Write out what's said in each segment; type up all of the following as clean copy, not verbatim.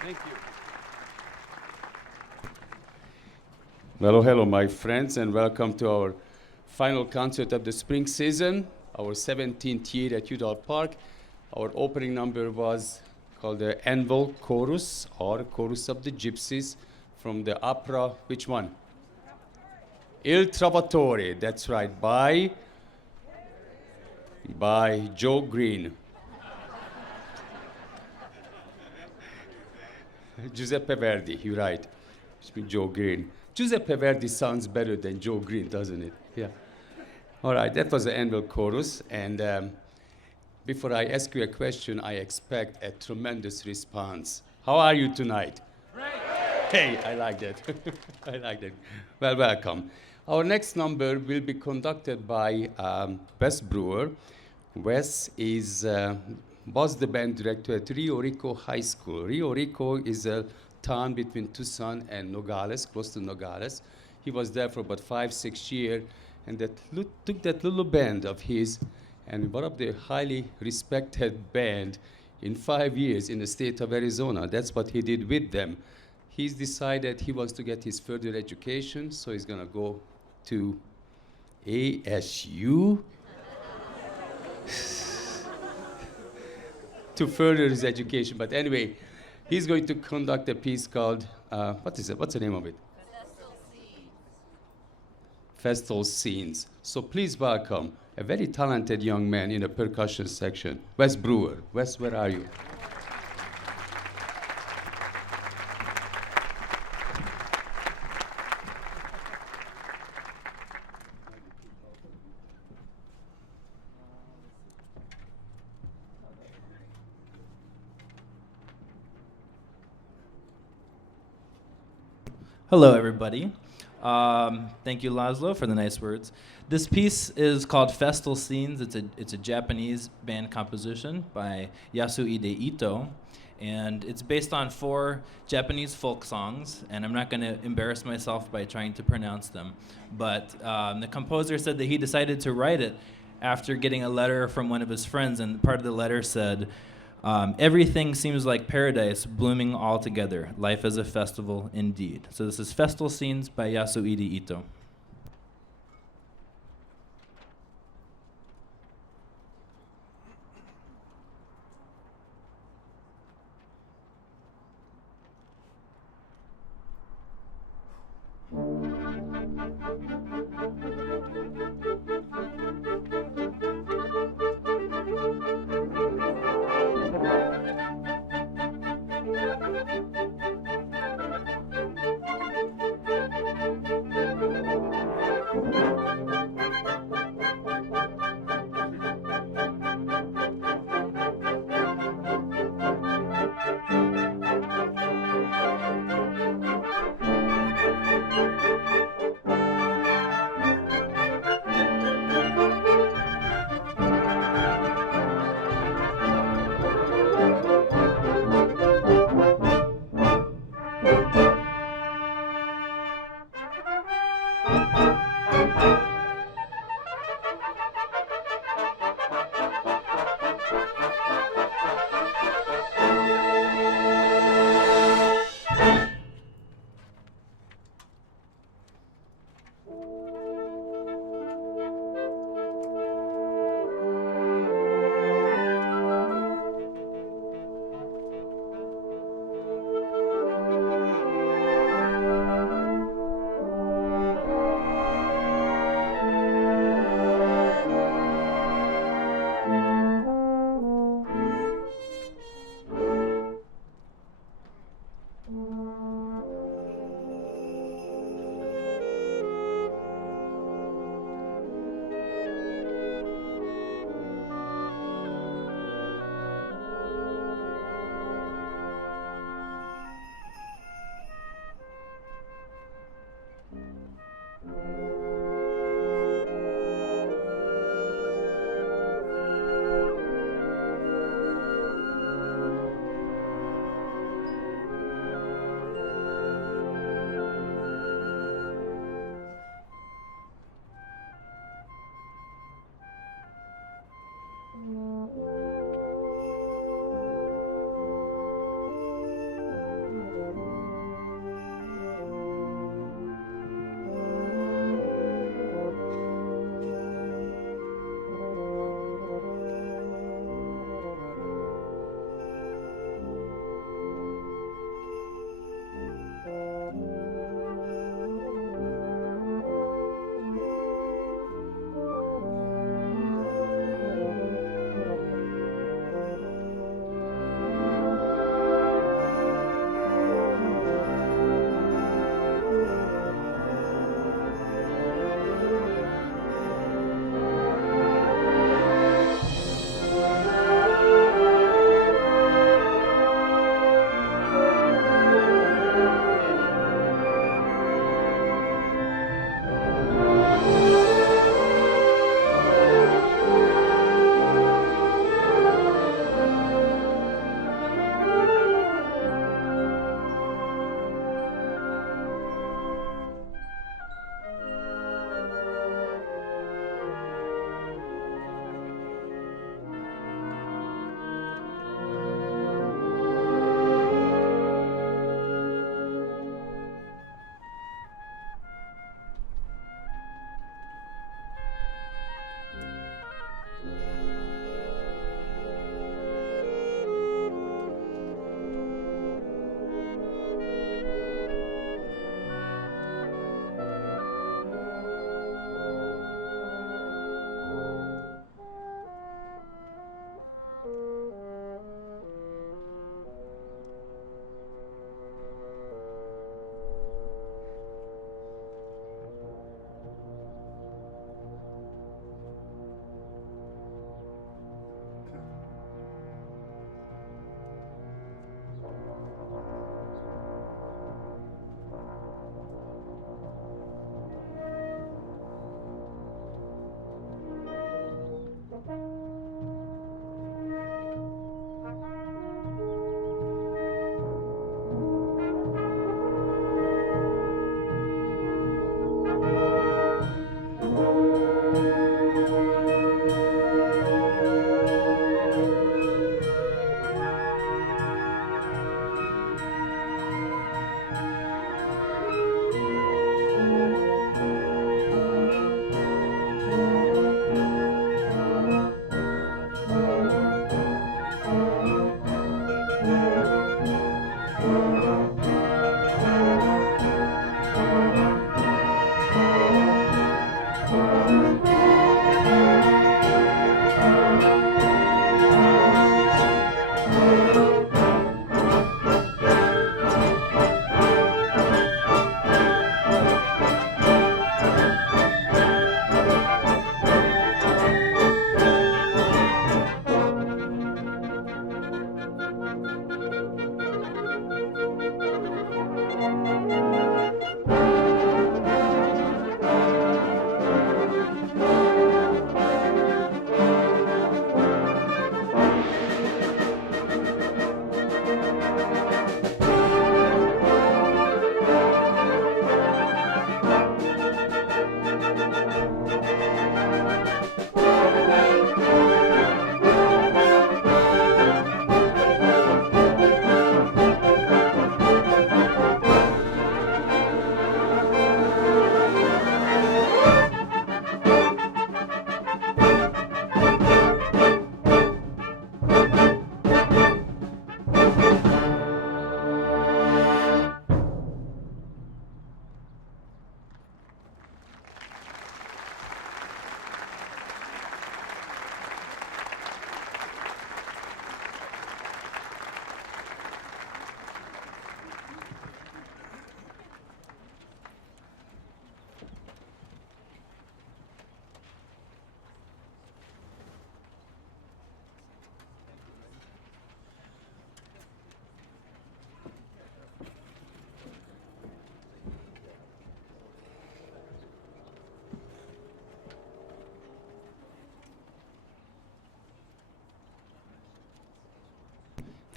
Thank you. Hello, my friends, and welcome to our final concert of the spring season, our 17th year at Udall Park. Our opening number was called the Anvil Chorus, or Chorus of the Gypsies, from the opera, which one? Il Trovatore, that's right, by Joe Green. Giuseppe Verdi, you're right. It's been Joe Green. Giuseppe Verdi sounds better than Joe Green, doesn't it? Yeah. All right, that was the Anvil Chorus. And before I ask you a question, I expect a tremendous response. How are you tonight? Great. Hey, I like that. I like that. Well, welcome. Our next number will be conducted by Wes Brewer. Wes was the band director at Rio Rico High School. Rio Rico is a town between Tucson and Nogales, close to Nogales. He was there for about 5-6 years, and took that little band of his and one of the highly respected band in 5 years in the state of Arizona. That's what he did with them. He's decided he wants to get his further education, so he's gonna go to ASU to further his education. But anyway, he's going to conduct a piece called, what is it? What's the name of it? Festal Scenes. So please welcome a very talented young man in the percussion section, Wes Brewer. Wes, where are you? Hello, everybody. Thank you, Laszlo, for the nice words. This piece is called Festal Scenes. It's a Japanese band composition by Yasuhide Ito, and it's based on 4 Japanese folk songs, and I'm not going to embarrass myself by trying to pronounce them, but the composer said that he decided to write it after getting a letter from one of his friends, and part of the letter said, everything seems like paradise blooming all together. Life is a festival indeed. So this is Festal Scenes by Yasuhide Ito.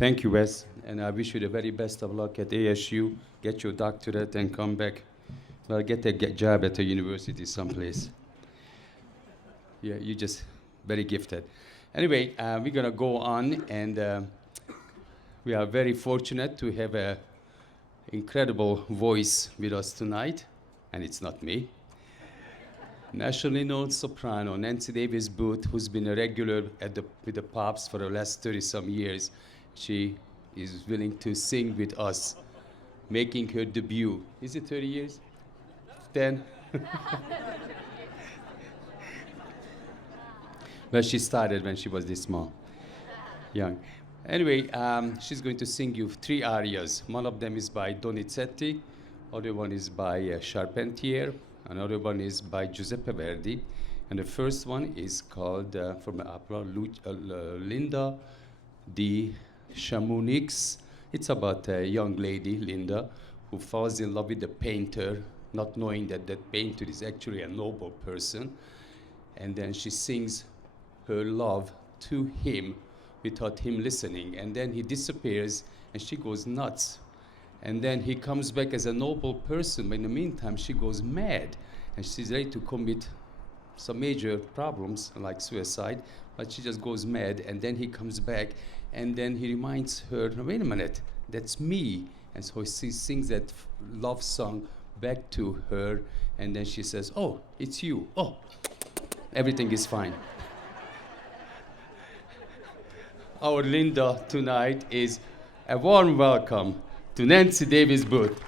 Thank you, Wes, and I wish you the very best of luck at ASU. Get your doctorate and come back. Well, get a job at a university someplace. Yeah, you're just very gifted. Anyway, we're gonna go on, and we are very fortunate to have a incredible voice with us tonight, and it's not me. Nationally known soprano Nancy Davis Booth, who's been a regular with the Pops for the last 30-some years. She is willing to sing with us, making her debut. Is it 30 years? 10? Well, she started when she was this small, young. Anyway, she's going to sing you 3 arias. One of them is by Donizetti, other one is by Charpentier, another one is by Giuseppe Verdi, and the first one is called, from the opera, Linda di Chamonix. It's about a young lady, Linda, who falls in love with a painter, not knowing that that painter is actually a noble person, and then she sings her love to him without him listening, and then he disappears and she goes nuts, and then he comes back as a noble person, but in the meantime she goes mad and she's ready to commit some major problems like suicide, but she just goes mad, and then he comes back and then he reminds her, wait a minute, that's me, and so she sings that love song back to her, and then she says, oh, it's you, oh, everything is fine. Our Linda tonight is a warm welcome to Nancy Davis Booth.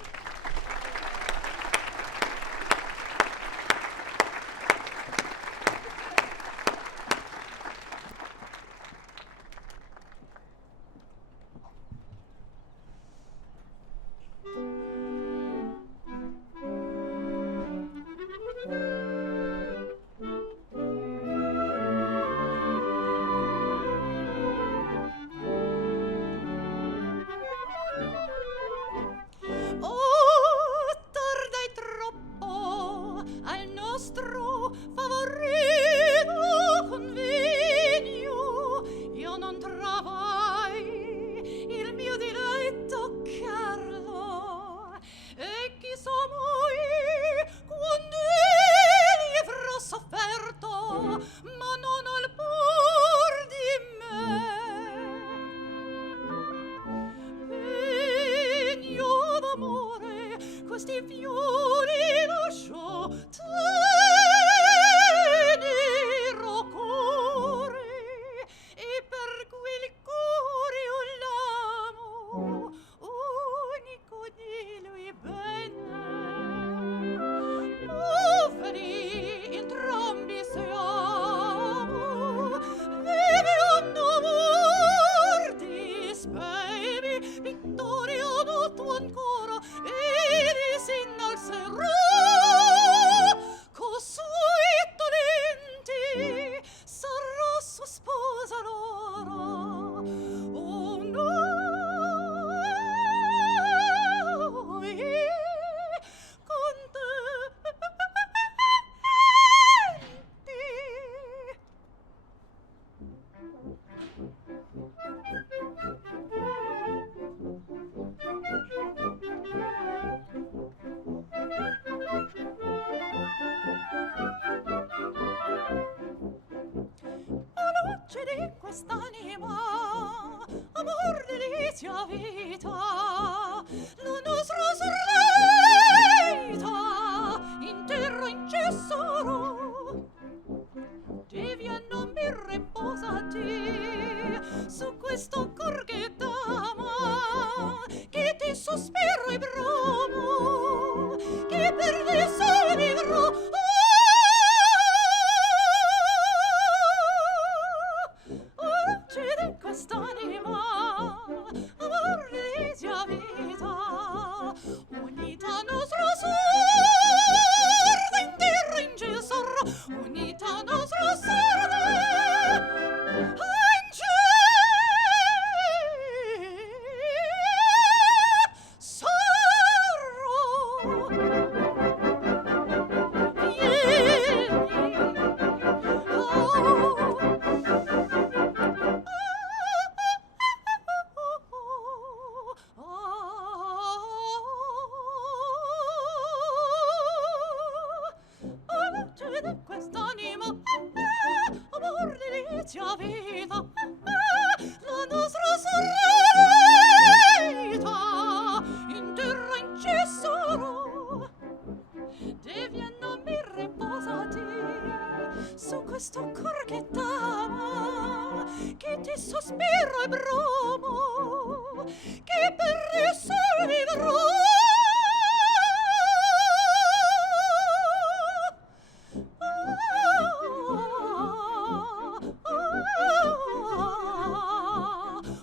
sospiro e bromo che per esso vivrò.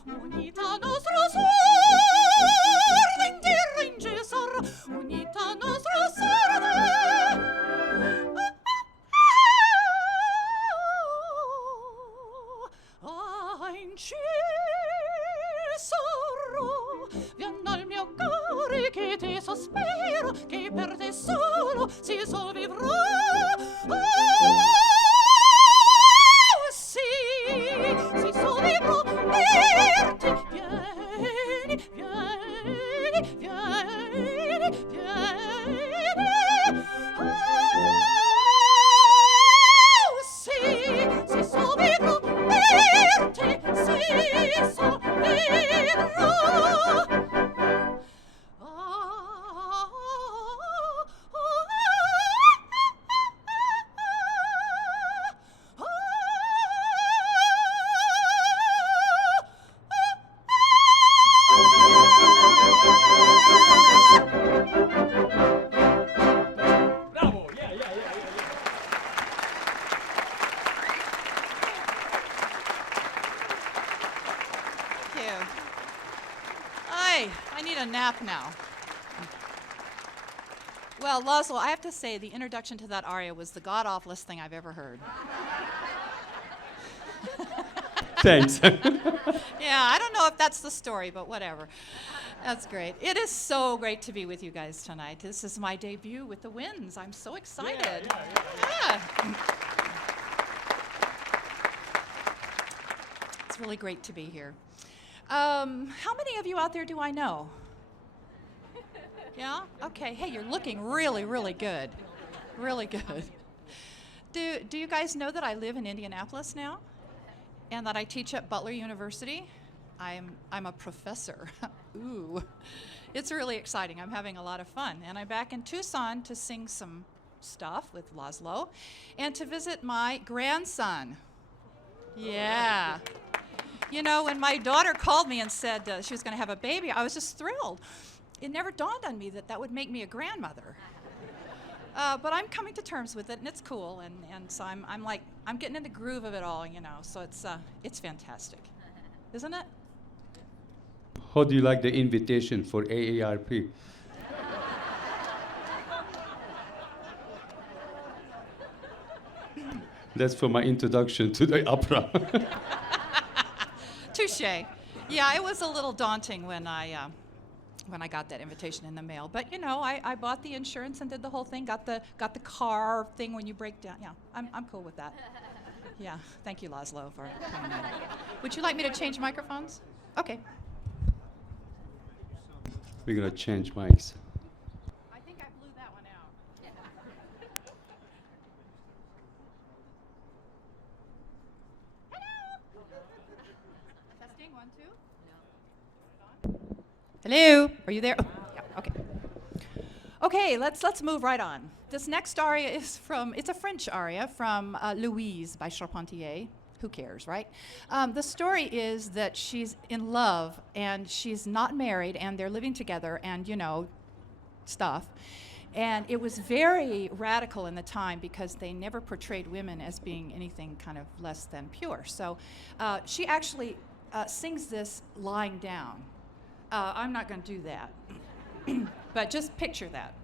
Unita nostra sorte in terra in Gesar, unita nostra sorte. In Gesaro, vieni al mio cuore che ti sospiro, che per te solo si vivrò. Sì, si vivrò per te. Vieni, vieni, vieni, vieni. Sì, si vivrò per te, si vivrò. I need a nap now. Well, Laszlo, I have to say the introduction to that aria was the god-awfulest thing I've ever heard. Thanks. Yeah, I don't know if that's the story, but whatever. That's great. It is so great to be with you guys tonight. This is my debut with the Winds. I'm so excited. Yeah. It's really great to be here. How many of you out there do I know? Yeah? Okay. Hey, you're looking really, really good. Really good. Do you guys know that I live in Indianapolis now? And that I teach at Butler University? I'm a professor. Ooh. It's really exciting. I'm having a lot of fun. And I'm back in Tucson to sing some stuff with Laszlo and to visit my grandson. Yeah. You know, when my daughter called me and said she was going to have a baby, I was just thrilled. It never dawned on me that that would make me a grandmother. But I'm coming to terms with it, and it's cool, and so I'm getting in the groove of it all, you know. So it's fantastic, isn't it? How do you like the invitation for AARP? That's for my introduction to the opera. Touché. Yeah, it was a little daunting when I got that invitation in the mail. But you know, I bought the insurance and did the whole thing. Got the car thing when you break down. Yeah, I'm cool with that. Yeah, thank you, Laszlo, for coming in. Would you like me to change microphones? Okay. We're gonna change mics. I think I blew that one out. Hello. Testing 1, 2. Hello. Are you there? Oh, yeah. Okay. Okay. Let's move right on. This next aria is it's a French aria from Louise by Charpentier. Who cares, right? The story is that she's in love and she's not married and they're living together and, you know, stuff. And it was very radical in the time because they never portrayed women as being anything kind of less than pure. So she actually sings this lying down. I'm not going to do that. But just picture that.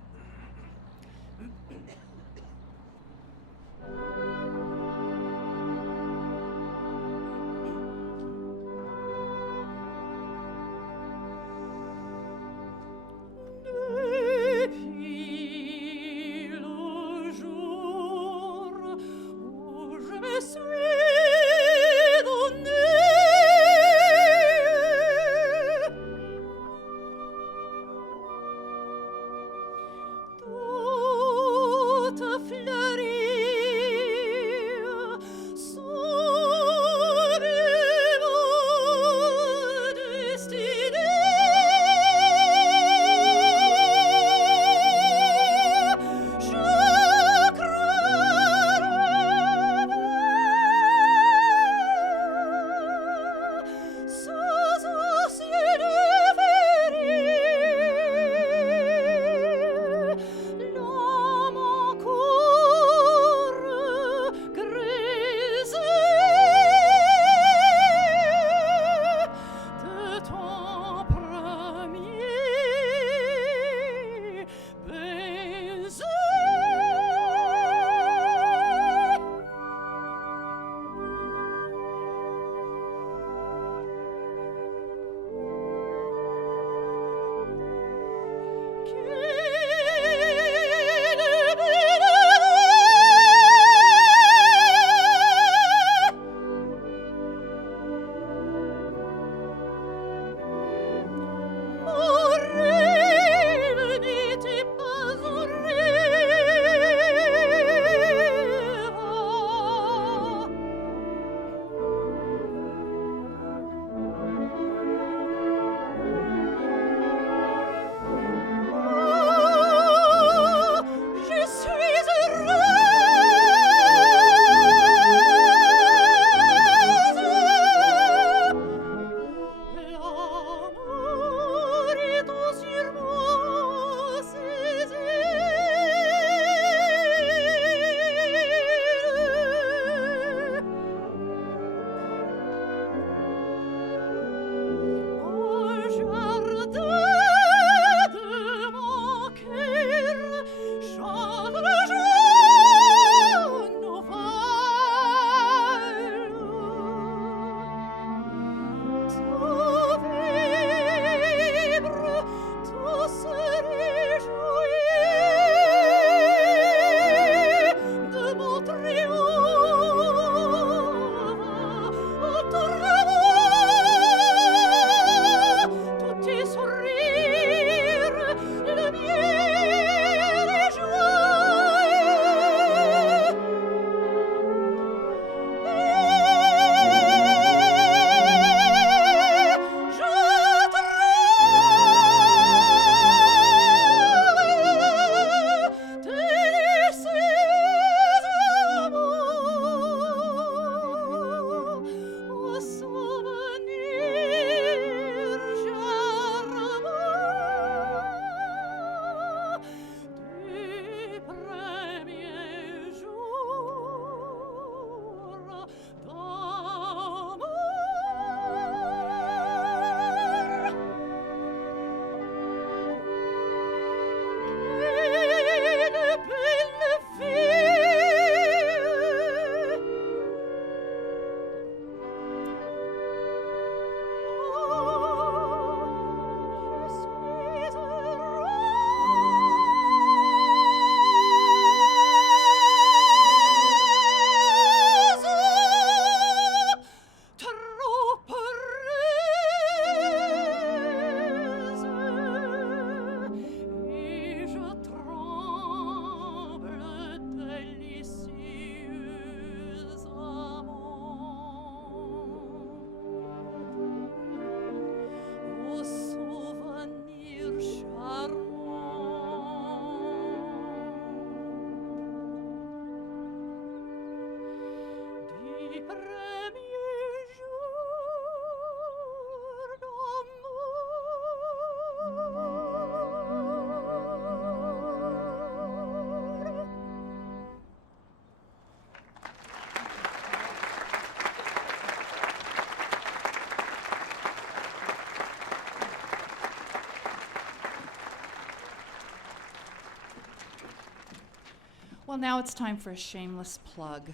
Well, now it's time for a shameless plug.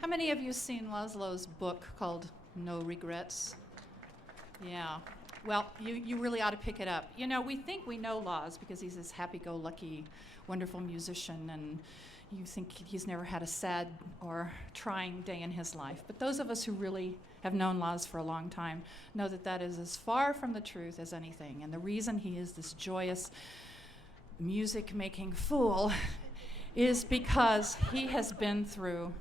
How many of you seen Laszlo's book called No Regrets? Yeah. Well, you really ought to pick it up. You know, we think we know Laz because he's this happy-go-lucky, wonderful musician, and you think he's never had a sad or trying day in his life. But those of us who really have known Laz for a long time know that that is as far from the truth as anything. And the reason he is this joyous, music-making fool is because he has been through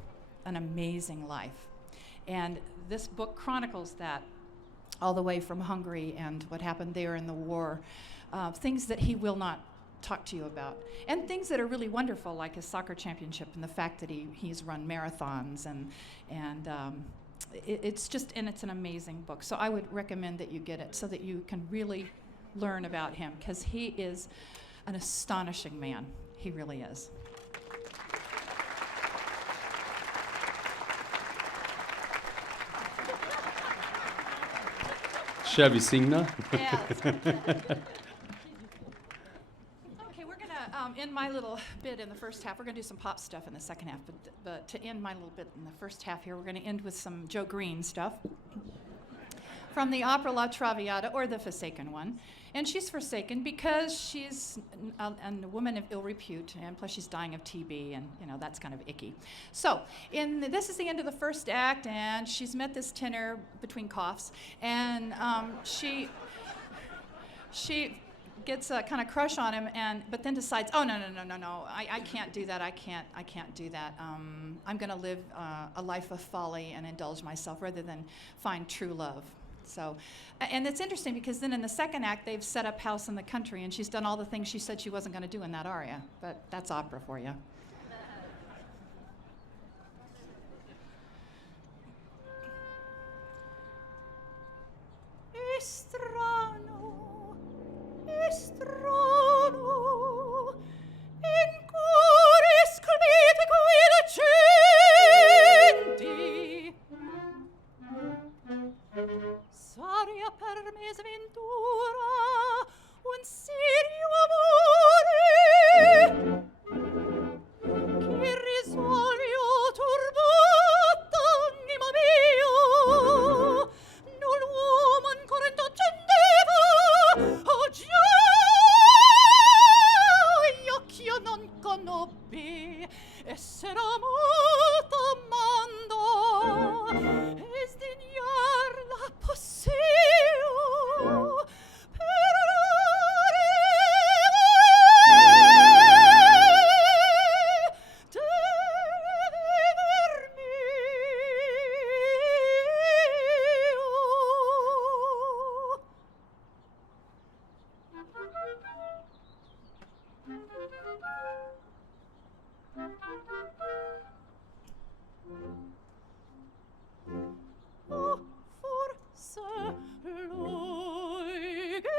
an amazing life. And this book chronicles that, all the way from Hungary and what happened there in the war, things that he will not talk to you about, and things that are really wonderful, like his soccer championship and the fact that he's run marathons, and it's an amazing book. So I would recommend that you get it so that you can really learn about him, because he is an astonishing man. He really is. Shall we sing now? Yeah. Okay, we're going to end my little bit in the first half. We're going to do some pop stuff in the second half, but to end my little bit in the first half here, we're going to end with some Joe Green stuff from the opera La Traviata, or the Forsaken one. And she's forsaken because she's a woman of ill repute, and plus she's dying of TB, and that's kind of icky. So this is the end of the first act, and she's met this tenor between coughs, and she gets a kind of crush on him, but then decides, oh, no, I can't do that. I can't do that. I'm going to live a life of folly and indulge myself rather than find true love. So, and it's interesting because then in the second act, they've set up house in the country, and she's done all the things she said she wasn't going to do in that aria. But that's opera for you. Strano, strano, in cuore scolpite qui lucenti. Saria per me sventura un serio amore che risolio turbata anima mio, non l'uomo ancora intendeva, oh gioia che io non conobbi, essere amato amando, e sdegnar la posseo per oh, forse lui che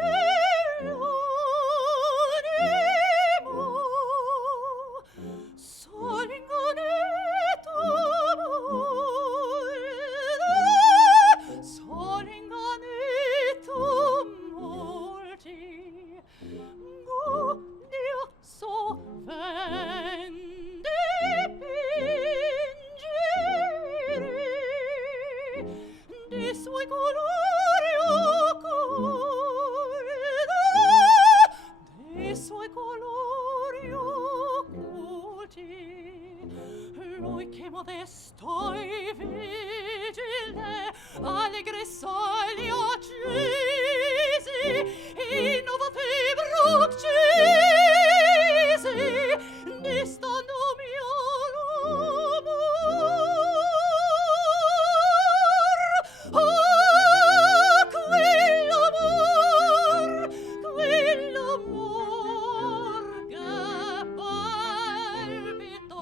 l'animo sol ingannato molti Dio sovente pingere dei suoi colori occulti, dei suoi colori occulti, lui che modesto e vigile, allegre sogli accesi, innovati bruccisi, ne stanno mio l'amor. Oh, quell'amor che palpito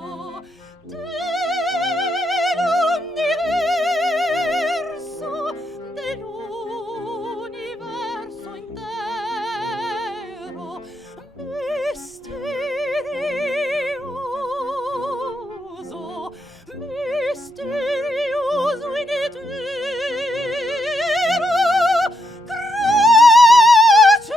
dell'universo intero, misterioso in etero, croce,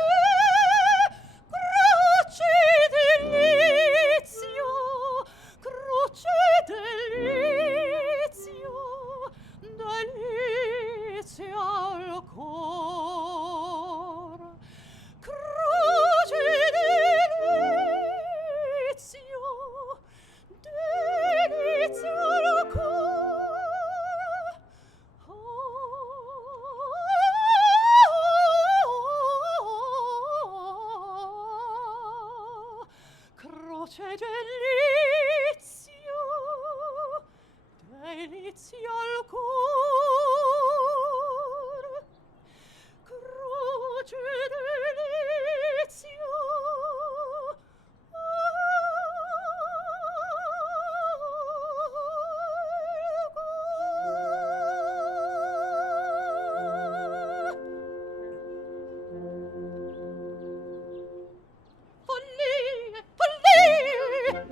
croce delizio, delizia al cor, croce delizio, follie, follie,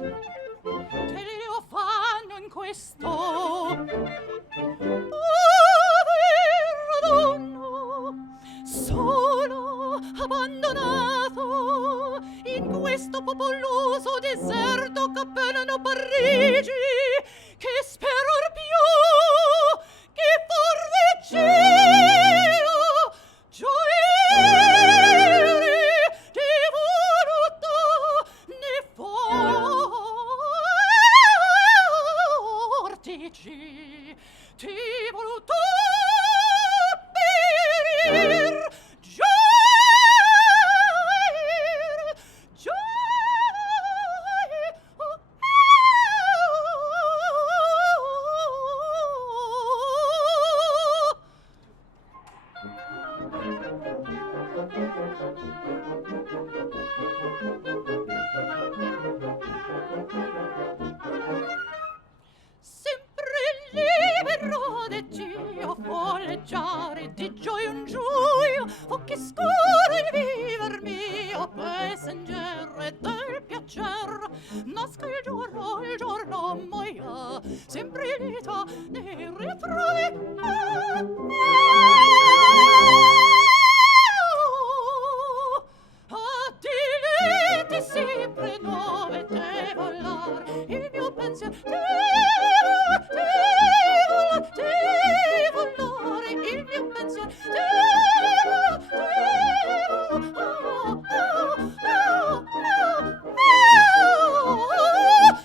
te lo fanno in questo. Povero donno, solo, abbandonato, in questo popoloso deserto cappellano Parigi, che speror più che forvegio, gioire di voluto ne vortici, ti voluto perir, gioire, gioire, sempre libero di Dio folleggiare di gioia in gioia, oh che scuro il viver mio, passeggero del piacer, nasca il giorno moia, sempre lieto ne ritrovi. Adiliti sempre nuove te volar, il mio pensiero te volare, il mio pensiero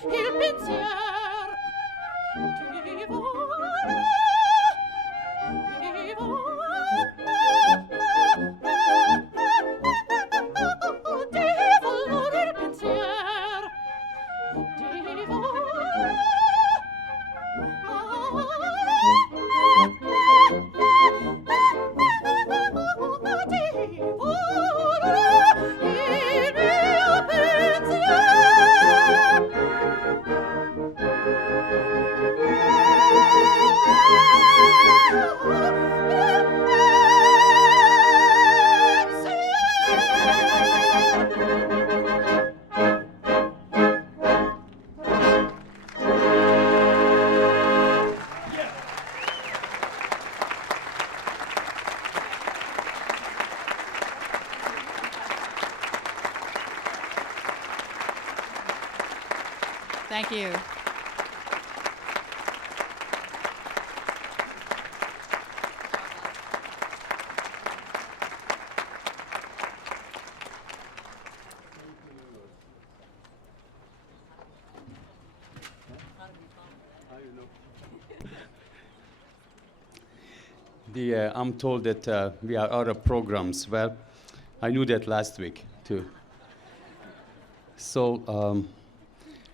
il pensiero ti volare, ti volare il pensiero ti volare. Thank you. I'm told that we are out of programs. Well, I knew that last week too. So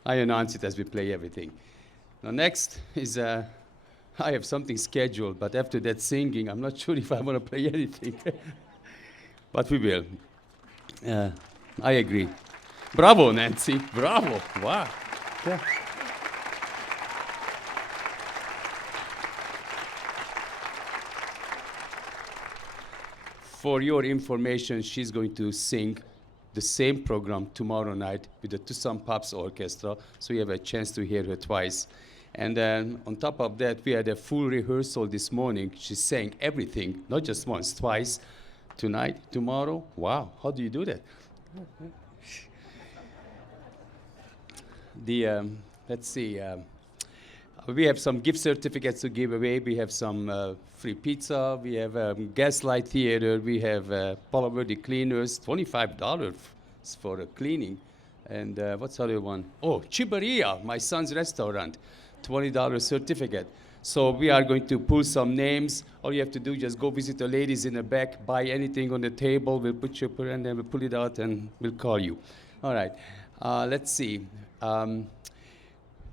I announce it as we play everything. Now next is I have something scheduled, but after that singing, I'm not sure if I want to play anything. But we will. I agree. Bravo, Nancy. Bravo. Wow. Yeah. For your information, she's going to sing the same program tomorrow night with the Tucson Pops Orchestra, so you have a chance to hear her twice. And then on top of that, we had a full rehearsal this morning. She sang everything, not just once, twice. Tonight, tomorrow. Wow, how do you do that? Let's see. We have some gift certificates to give away. We have some free pizza. We have Gaslight Theater. We have Palo Verde Cleaners, $25 for cleaning. And what's the other one? Oh, Chibaria, my son's restaurant, $20 certificate. So we are going to pull some names. All you have to do is just go visit the ladies in the back, buy anything on the table. We'll put your and then we'll pull it out and we'll call you. All right. Let's see.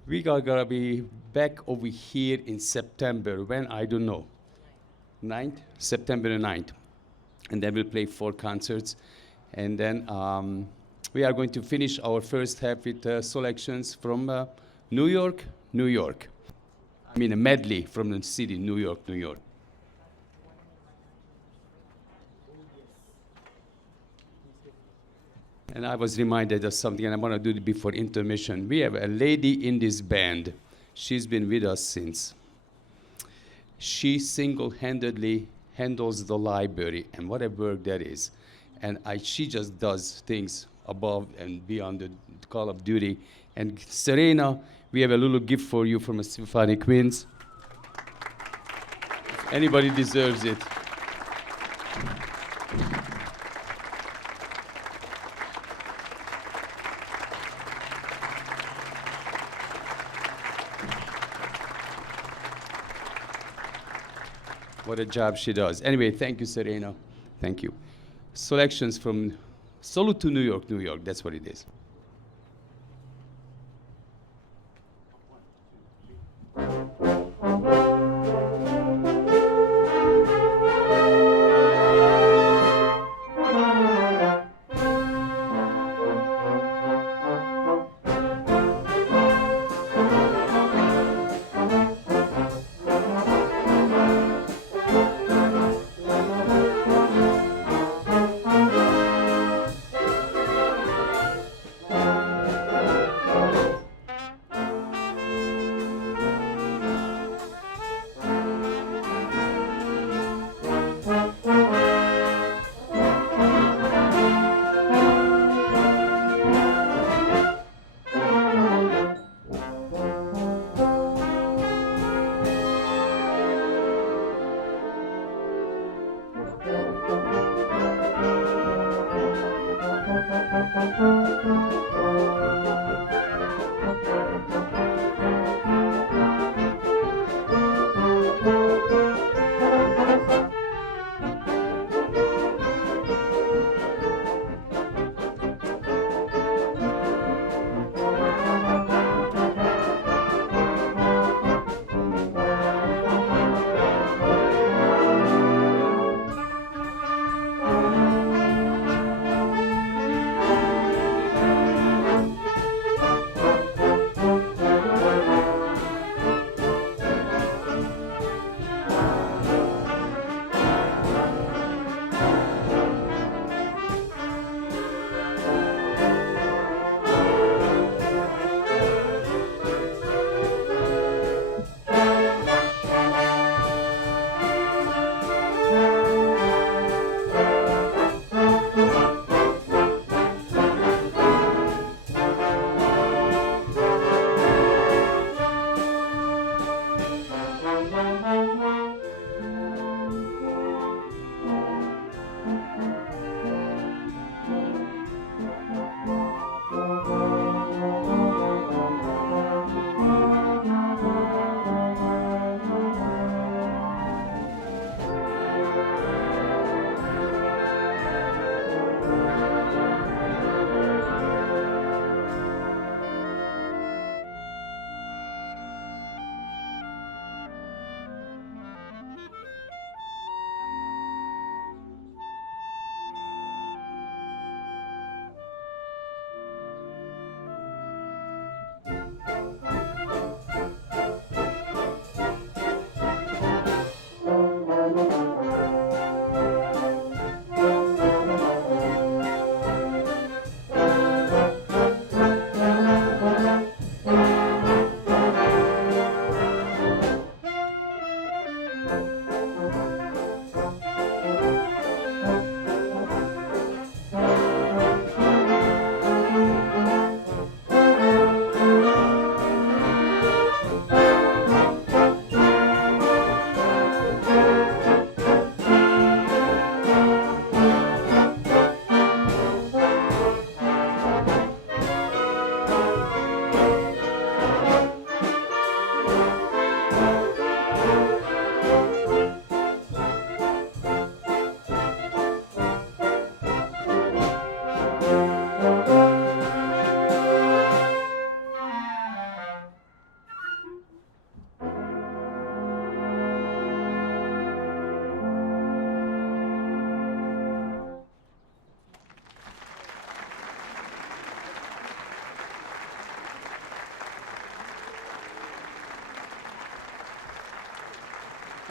We are gonna be back over here in September. When? I don't know. 9th? September the 9th. And then we'll play 4 concerts. And then we are going to finish our first half with selections from New York, New York. I mean a medley from the city, New York, New York. And I was reminded of something, and I want to do it before intermission. We have a lady in this band. She's been with us since. She single-handedly handles the library, and what a work that is. And she just does things above and beyond the call of duty. And Serena, we have a little gift for you from a Symphony Queens. If anybody deserves it. What a job she does. Anyway, thank you, Serena. Thank you. Selections from Solo to New York, New York. That's what it is.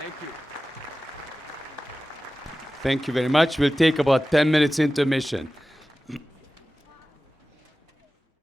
Thank you. Thank you very much. We'll take about 10 minutes intermission.